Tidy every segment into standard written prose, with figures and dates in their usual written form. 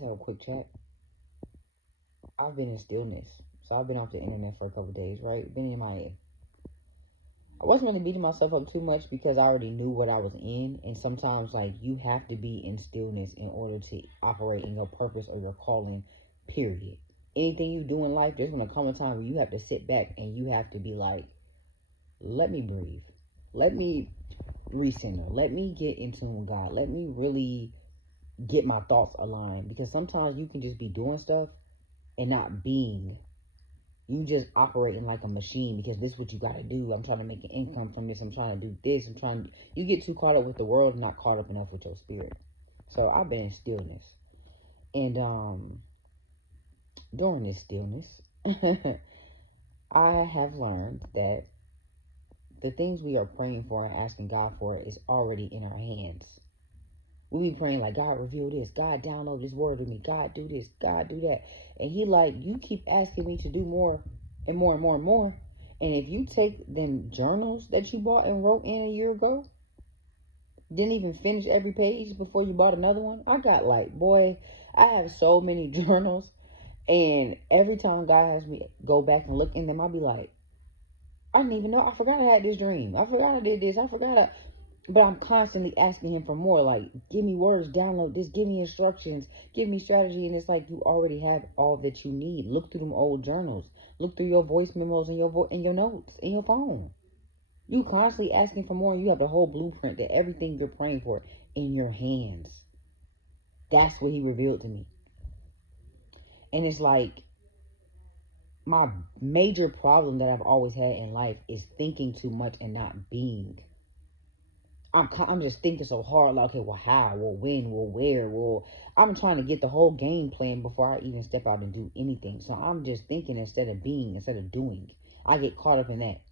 Have a quick chat. I've been in stillness. So I've been off the internet for a couple days, right? Been in my head. I wasn't really beating myself up too much because I already knew what I was in. And sometimes, like, you have to be in stillness in order to operate in your purpose or your calling, period. Anything you do in life, there's going to come a time where you have to sit back and you have to be like, let me breathe. Let me recenter. Let me get in tune with God. Let me really get my thoughts aligned. Because sometimes you can just be doing stuff and not being. You just operating like a machine because this is what you got to do. I'm trying to make an income from this. I'm trying to do this. You get too caught up with the world and not caught up enough with your spirit. So I've been in stillness. And during this stillness, I have learned that the things we are praying for and asking God for is already in our hands. We be praying like, God reveal this, God download this word to me, God do this, God do that. And he like, you keep asking me to do more and more and more and more. And if you take them journals that you bought and wrote in a year ago, didn't even finish every page before you bought another one. I got like, boy, I have so many journals. And every time God has me go back and look in them, I'll be like, I didn't even know. I forgot I had this dream. I forgot I did this. I forgot but I'm constantly asking him for more. Like, give me words, download this, give me instructions, give me strategy. And it's like you already have all that you need. Look through them old journals. Look through your voice memos and your notes in your phone. You constantly asking for more. And you have the whole blueprint that everything you're praying for in your hands. That's what he revealed to me. And it's like my major problem that I've always had in life is thinking too much and not being. I'm just thinking so hard, like, okay, well, how, well, when, well, where, well, I'm trying to get the whole game plan before I even step out and do anything. So I'm just thinking instead of being, instead of doing. I get caught up in that.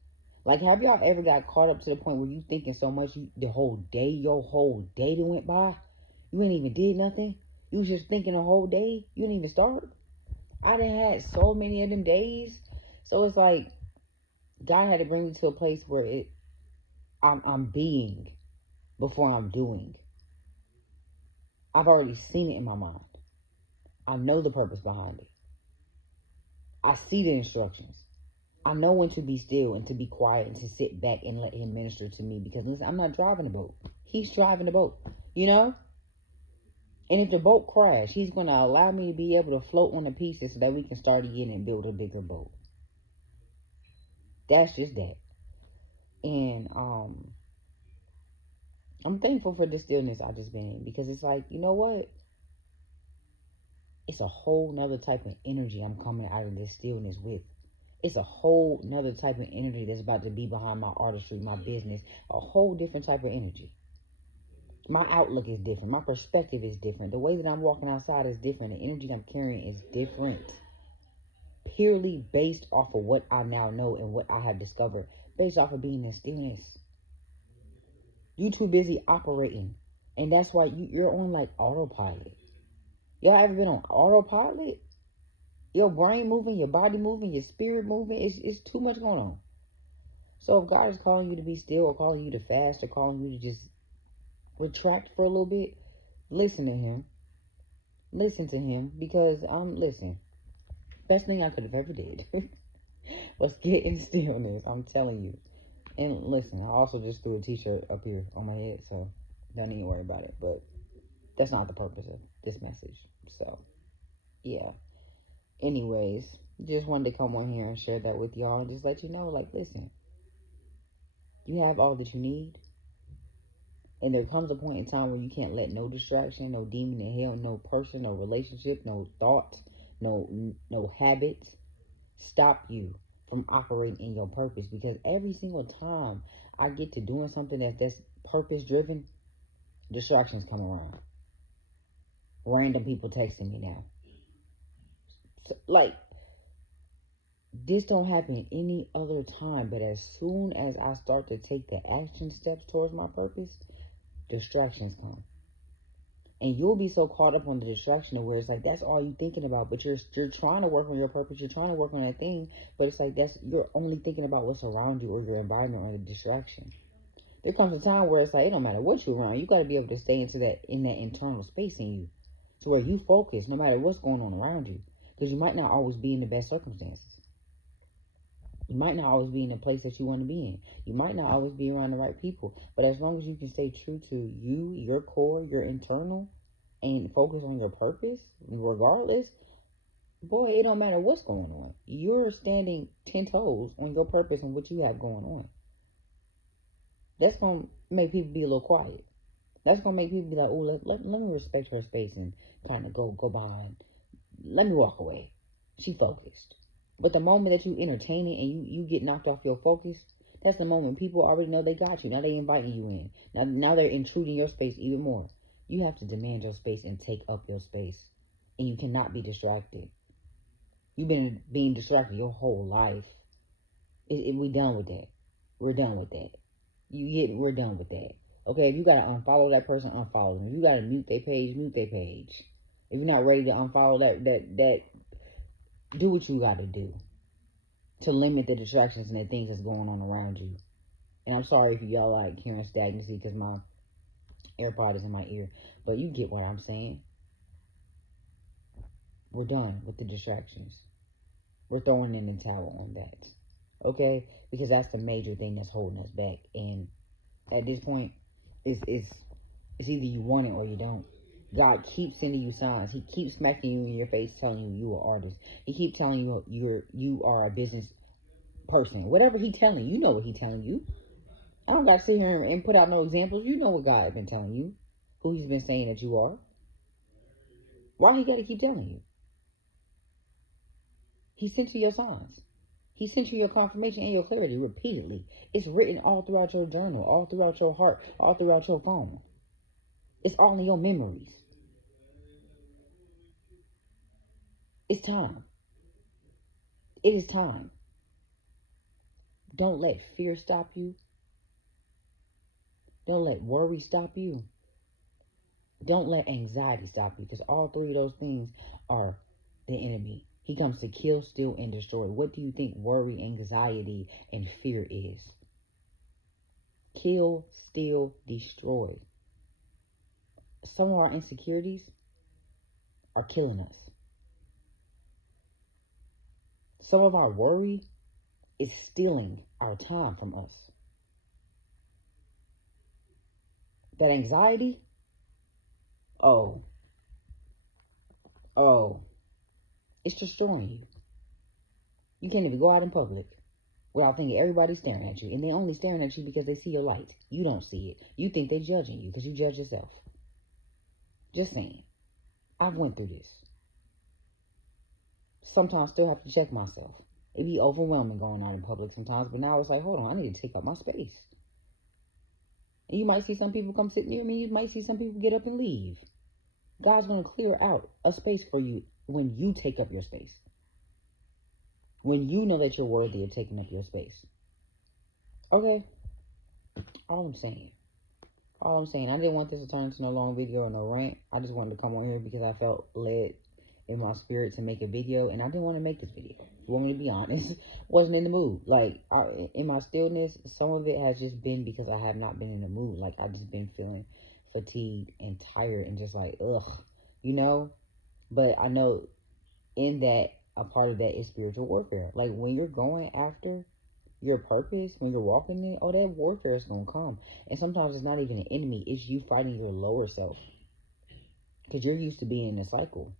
Like, have y'all ever got caught up to the point where you thinking so much, the whole day, your whole day that went by, you ain't even did nothing? You was just thinking the whole day, you didn't even start? I done had so many of them days. So it's like, God had to bring me to a place where I'm being before I'm doing. I've already seen it in my mind. I know the purpose behind it. I see the instructions. I know when to be still and to be quiet and to sit back and let him minister to me because listen, I'm not driving the boat. He's driving the boat, you know? And if the boat crash, he's going to allow me to be able to float on the pieces so that we can start again and build a bigger boat. That's just that. And I'm thankful for the stillness I just been in because it's like, you know what? It's a whole nother type of energy I'm coming out of this stillness with. It's a whole nother type of energy that's about to be behind my artistry, my business, a whole different type of energy. My outlook is different. My perspective is different. The way that I'm walking outside is different. The energy I'm carrying is different. Purely based off of what I now know and what I have discovered. Based off of being in stillness. You too busy operating. And that's why you're on like autopilot. Y'all ever been on autopilot? Your brain moving, your body moving, your spirit moving. It's too much going on. So if God is calling you to be still or calling you to fast or calling you to just retract for a little bit, listen to him. Listen to him because listen. Best thing I could have ever did was get in stillness. I'm telling you. And listen, I also just threw a t-shirt up here on my head, so don't even worry about it. But that's not the purpose of this message. So yeah. Anyways, just wanted to come on here and share that with y'all and just let you know, like, listen, you have all that you need. And there comes a point in time where you can't let no distraction, no demon in hell, no person, no relationship, no thoughts, no habits stop you from operating in your purpose. Because every single time I get to doing something that's purpose driven, distractions come around. Random people texting me now. So, like, this don't happen any other time, but as soon as I start to take the action steps towards my purpose, distractions come. And you'll be so caught up on the distraction of where it's like that's all you thinking about, but you're trying to work on your purpose, you're trying to work on that thing, but it's like that's you're only thinking about what's around you or your environment or the distraction. There comes a time where it's like it don't matter what you're around, you got to be able to stay into that in that internal space in you. to where you focus no matter what's going on around you. Because you might not always be in the best circumstances. You might not always be in the place that you want to be in. You might not always be around the right people. But as long as you can stay true to you, your core, your internal, and focus on your purpose, regardless, boy, it don't matter what's going on. You're standing 10 toes on your purpose and what you have going on. That's going to make people be a little quiet. That's going to make people be like, oh, let me respect her space and kind of go behind. Let me walk away. She focused. But the moment that you entertain it and you get knocked off your focus, that's the moment people already know they got you. Now they inviting you in. Now they're intruding your space even more. You have to demand your space and take up your space. And you cannot be distracted. You've been being distracted your whole life. We done with that. We're done with that. We're done with that. Okay, if you gotta unfollow that person, unfollow them. If you gotta mute their page, mute their page. If you're not ready to unfollow that do what you gotta do to limit the distractions and the things that's going on around you. And I'm sorry if y'all like hearing stagnancy because my AirPod is in my ear, but you get what I'm saying. We're done with the distractions. We're throwing in the towel on that. Okay? Because that's the major thing that's holding us back. And at this point, it's either you want it or you don't. God keeps sending you signs. He keeps smacking you in your face, telling you you are an artist. He keeps telling you you are a business person. Whatever he telling you, you know what he telling you. I don't got to sit here and put out no examples. You know what God has been telling you, who he's been saying that you are. Why he got to keep telling you? He sent you your signs. He sent you your confirmation and your clarity repeatedly. It's written all throughout your journal, all throughout your heart, all throughout your phone. It's all in your memories. It's time. It is time. Don't let fear stop you. Don't let worry stop you. Don't let anxiety stop you, because all three of those things are the enemy. He comes to kill, steal, and destroy. What do you think worry, anxiety, and fear is? Kill, steal, destroy. Some of our insecurities are killing us. Some of our worry is stealing our time from us. That anxiety, oh, it's destroying you. You can't even go out in public without thinking everybody's staring at you. And they only staring at you because they see your light. You don't see it. You think they're judging you because you judge yourself. Just saying. I've went through this. Sometimes still have to check myself. It be overwhelming going out in public sometimes. But now it's like, hold on, I need to take up my space. And you might see some people come sit near me. You might see some people get up and leave. God's going to clear out a space for you when you take up your space. When you know that you're worthy of taking up your space. Okay? All I'm saying, I didn't want this to turn into no long video or no rant. I just wanted to come on here because I felt led in my spirit to make a video, and I didn't want to make this video. If you want me to be honest, wasn't in the mood. Like, in my stillness, some of it has just been because I have not been in the mood. Like, I've just been feeling fatigued and tired and just like, ugh, you know? But I know in that, a part of that is spiritual warfare. Like, when you're going after your purpose, when you're walking in, oh, that warfare is going to come. And sometimes it's not even an enemy. It's you fighting your lower self. Because you're used to being in a cycle.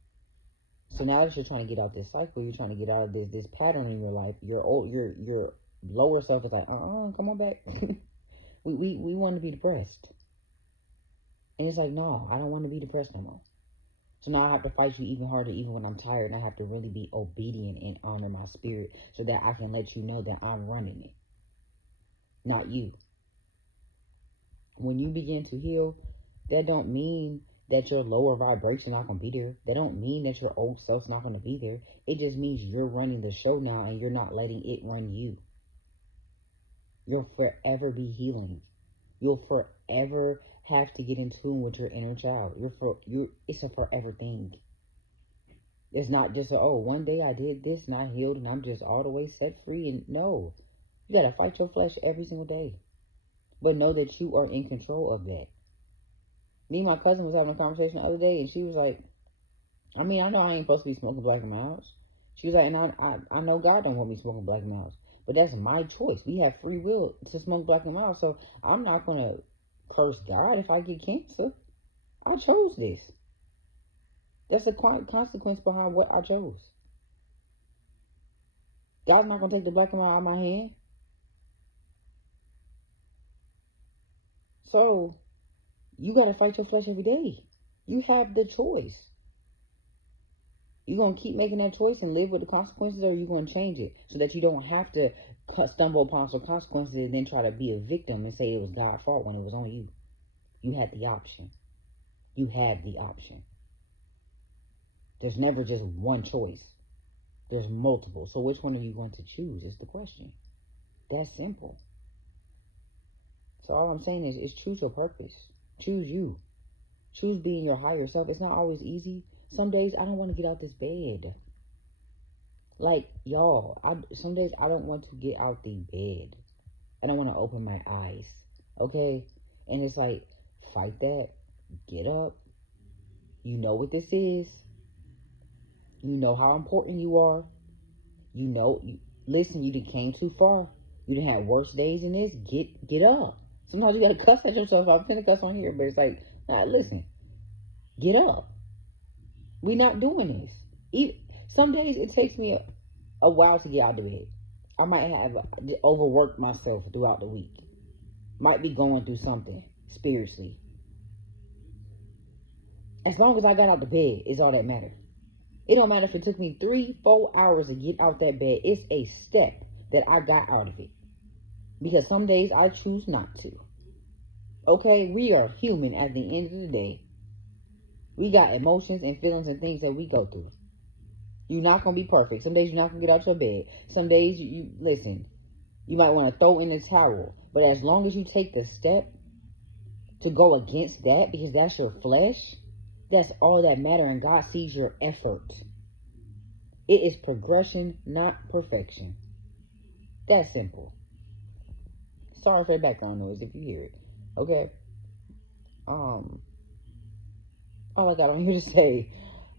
So now that you're trying to get out this cycle, you're trying to get out of this pattern in your life. Your lower self is like, come on back. we want to be depressed. And it's like, no, I don't want to be depressed no more. So now I have to fight you even harder, even when I'm tired. And I have to really be obedient and honor my spirit so that I can let you know that I'm running it. Not you. When you begin to heal, that don't mean that your lower vibration not going to be there. That don't mean that your old self's not going to be there. It just means you're running the show now and you're not letting it run you. You'll forever be healing. You'll forever have to get in tune with your inner child. It's a forever thing. It's not just one day I did this and I healed and I'm just all the way set free. And no, you got to fight your flesh every single day. But know that you are in control of that. Me and my cousin was having a conversation the other day, and she was like, I mean, I know I ain't supposed to be smoking black and milds. She was like, and I know God don't want me smoking black and milds. But that's my choice. We have free will to smoke black and mild. So I'm not going to curse God if I get cancer. I chose this. That's the consequence behind what I chose. God's not going to take the black and mild out of my hand. So you got to fight your flesh every day. You have the choice. You going to keep making that choice and live with the consequences, or you going to change it so that you don't have to stumble upon some consequences and then try to be a victim and say it was God's fault when it was on you. You had the option. You have the option. There's never just one choice. There's multiple. So which one are you going to choose is the question. That's simple. So all I'm saying is choose your purpose. Choose you. Choose being your higher self. It's not always easy. Some days I don't want to get out this bed. Like, y'all, some days I don't want to get out the bed. I don't want to open my eyes. Okay? And it's like, fight that. Get up. You know what this is. You know how important you are. You know, listen, you done came too far. You done had worse days than this. Get up. Sometimes you gotta cuss at yourself. I'm finna cuss on here, but it's like, nah, listen. Get up. We not doing this. Some days it takes me a while to get out of bed. I might have overworked myself throughout the week. Might be going through something spiritually. As long as I got out the bed is all that matters. It don't matter if it took me 3-4 hours to get out that bed. It's a step that I got out of it. Because some days I choose not to. Okay, we are human at the end of the day. We got emotions and feelings and things that we go through. You're not going to be perfect. Some days you're not going to get out your bed. Some days, you listen, you might want to throw in the towel. But as long as you take the step to go against that, because that's your flesh, that's all that matters. And God sees your effort. It is progression, not perfection. That's simple. Sorry for the background noise if you hear it. Okay. All I got on here to say,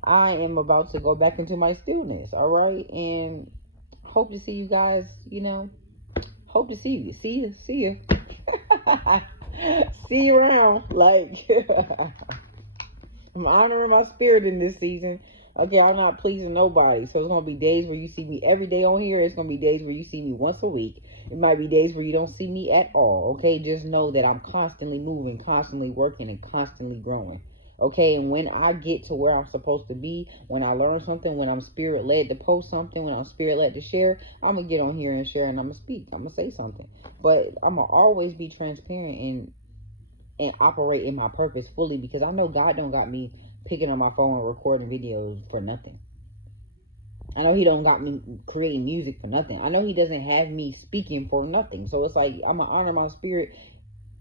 I am about to go back into my stillness. All right, and hope to see you guys. Hope to see you. See you. See you around. Like, I'm honoring my spirit in this season. Okay, I'm not pleasing nobody. So it's going to be days where you see me every day on here. It's going to be days where you see me once a week. It might be days where you don't see me at all. Okay, just know that I'm constantly moving, constantly working, and constantly growing. Okay, and when I get to where I'm supposed to be, when I learn something, when I'm spirit led to post something, when I'm spirit led to share, I'm going to get on here and share, and I'm going to speak. I'm going to say something. But I'm going to always be transparent and operate in my purpose fully, because I know God don't got me picking up my phone and recording videos for nothing. I know he don't got me creating music for nothing. I know he doesn't have me speaking for nothing. So it's like, I'm going to honor my spirit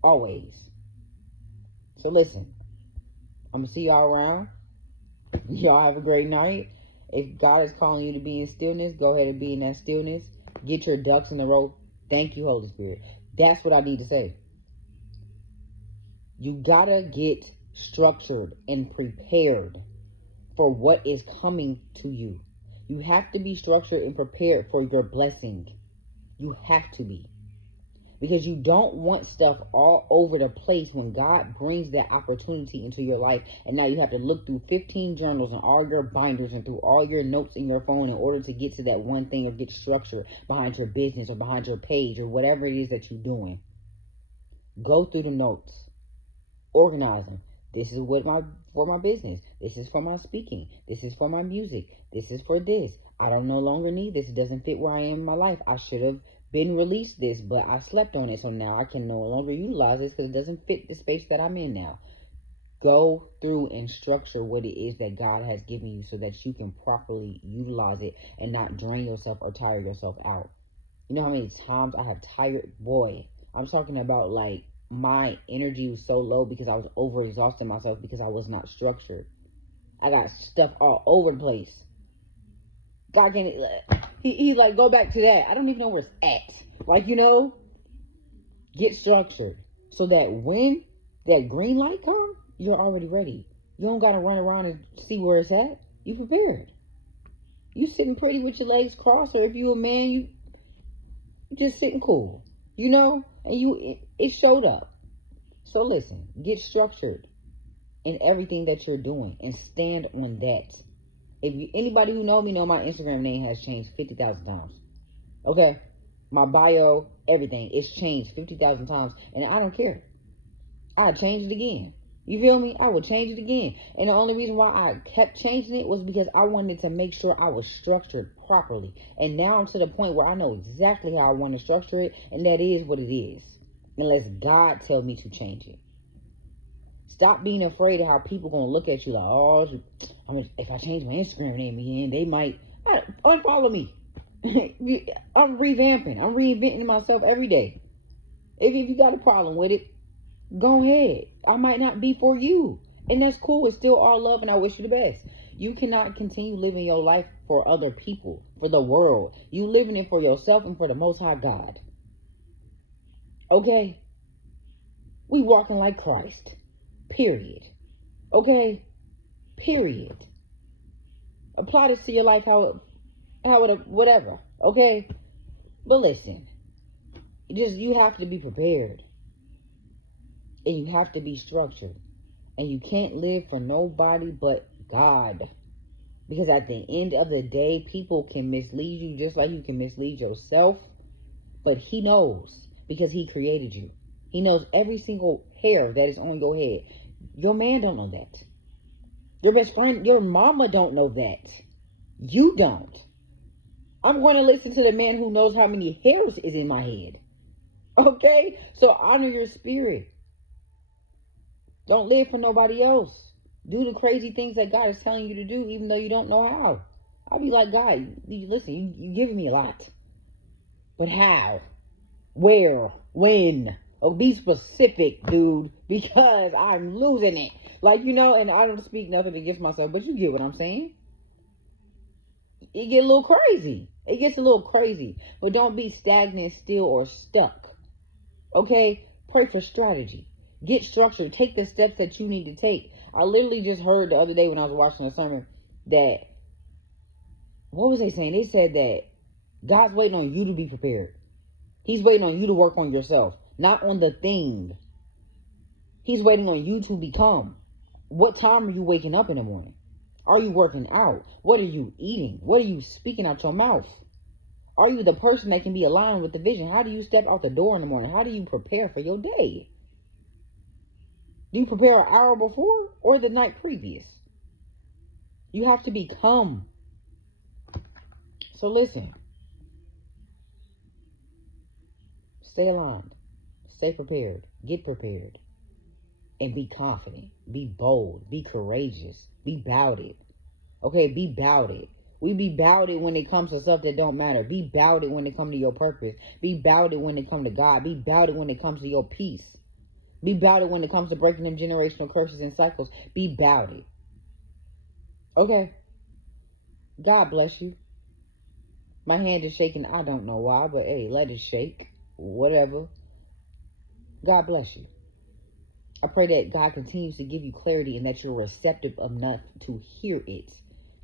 always. So listen, I'm going to see y'all around. Y'all have a great night. If God is calling you to be in stillness, go ahead and be in that stillness. Get your ducks in a row. Thank you, Holy Spirit. That's what I need to say. You gotta get structured and prepared for what is coming to you. You have to be structured and prepared for your blessing. You have to be. Because you don't want stuff all over the place when God brings that opportunity into your life. And now you have to look through 15 journals and all your binders and through all your notes in your phone in order to get to that one thing, or get structure behind your business or behind your page or whatever it is that you're doing. Go through the notes. Organize them. This is for my business. This is for my speaking. This is for my music. This is for this. I don't no longer need this. It doesn't fit where I am in my life. I should have been released this, but I slept on it. So now I can no longer utilize this because it doesn't fit the space that I'm in now. Go through and structure what it is that God has given you so that you can properly utilize it and not drain yourself or tire yourself out. You know how many times I have tired? Boy, I'm talking about like my energy was so low because I was overexhausting myself because I was not structured. I got stuff all over the place. God can't, he like, go back to that. I don't even know where it's at. Like, get structured so that when that green light comes, you're already ready. You don't got to run around and see where it's at. You prepared. You sitting pretty with your legs crossed, or if you a man, you just sitting cool, and it showed up. So listen, get structured in everything that you're doing and stand on that. Anybody who know me know my Instagram name has changed 50,000 times. Okay, my bio, everything, it's changed 50,000 times, and I don't care. I changed it again. You feel me? I would change it again. And the only reason why I kept changing it was because I wanted to make sure I was structured properly. And now I'm to the point where I know exactly how I want to structure it, and that is what it is. Unless God tell me to change it. Stop being afraid of how people gonna look at you like, oh, if I change my Instagram name again, they might unfollow me. I'm revamping. I'm reinventing myself every day. If you got a problem with it, go ahead. I might not be for you. And that's cool. It's still all love, and I wish you the best. You cannot continue living your life for other people, for the world. You living it for yourself and for the Most High God. Okay? We walking like Christ. Period. Okay? Period. Apply this to your life how it, whatever. Okay? But listen. You have to be prepared. And you have to be structured. And you can't live for nobody but God. Because at the end of the day, people can mislead you just like you can mislead yourself. But He knows, because He created you. He knows every single hair that is on your head. Your man don't know that. Your best friend, your mama don't know that. You don't. I'm going to listen to the man who knows how many hairs is in my head. Okay? So honor your spirit. Don't live for nobody else. Do the crazy things that God is telling you to do, even though you don't know how. I'll be like, God, listen, you giving me a lot. But how? Where? When? Oh, be specific, dude, because I'm losing it. And I don't speak nothing against myself, but you get what I'm saying. It get a little crazy. It gets a little crazy. But don't be stagnant, still, or stuck. Okay? Pray for strategy. Get structured. Take the steps that you need to take. I literally just heard the other day when I was watching a sermon that, what was they saying? They said that God's waiting on you to be prepared. He's waiting on you to work on yourself, not on the thing. He's waiting on you to become. What time are you waking up in the morning? Are you working out? What are you eating? What are you speaking out your mouth? Are you the person that can be aligned with the vision? How do you step out the door in the morning? How do you prepare for your day? Do you prepare an hour before or the night previous? You have to become. So listen. Stay aligned. Stay prepared. Get prepared. And be confident. Be bold. Be courageous. Be bout it. Okay, be bout it. We be bout it when it comes to stuff that don't matter. Be bout it when it comes to your purpose. Be bout it when it comes to God. Be bout it when it comes to your peace. Be bout it when it comes to breaking them generational curses and cycles. Be bout it. Okay. God bless you. My hand is shaking. I don't know why, but hey, let it shake. Whatever. God bless you. I pray that God continues to give you clarity and that you're receptive enough to hear it,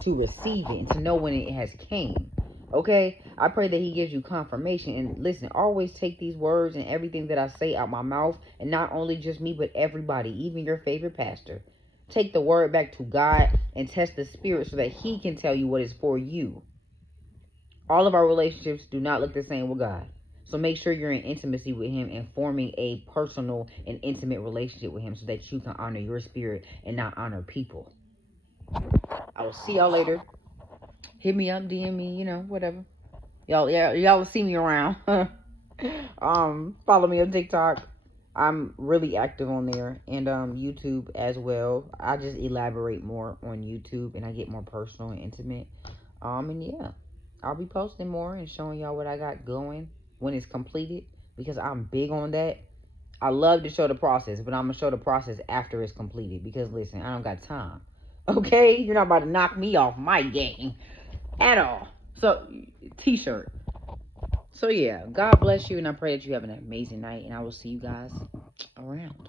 to receive it, and to know when it has came. Okay? I pray that He gives you confirmation. And listen, always take these words and everything that I say out my mouth, and not only just me, but everybody, even your favorite pastor. Take the word back to God and test the spirit so that He can tell you what is for you. All of our relationships do not look the same with God. So make sure you're in intimacy with Him and forming a personal and intimate relationship with Him so that you can honor your spirit and not honor people. I will see y'all later. Hit me up, DM me, whatever. Y'all will see me around. Follow me on TikTok. I'm really active on there, and YouTube as well. I just elaborate more on YouTube and I get more personal and intimate. And yeah, I'll be posting more and showing y'all what I got going when it's completed, because I'm big on that. I love to show the process, but I'm gonna show the process after it's completed, because listen, I don't got time. Okay, you're not about to knock me off my game at all. So, t-shirt. So yeah, God bless you, and I pray that you have an amazing night, and I will see you guys around.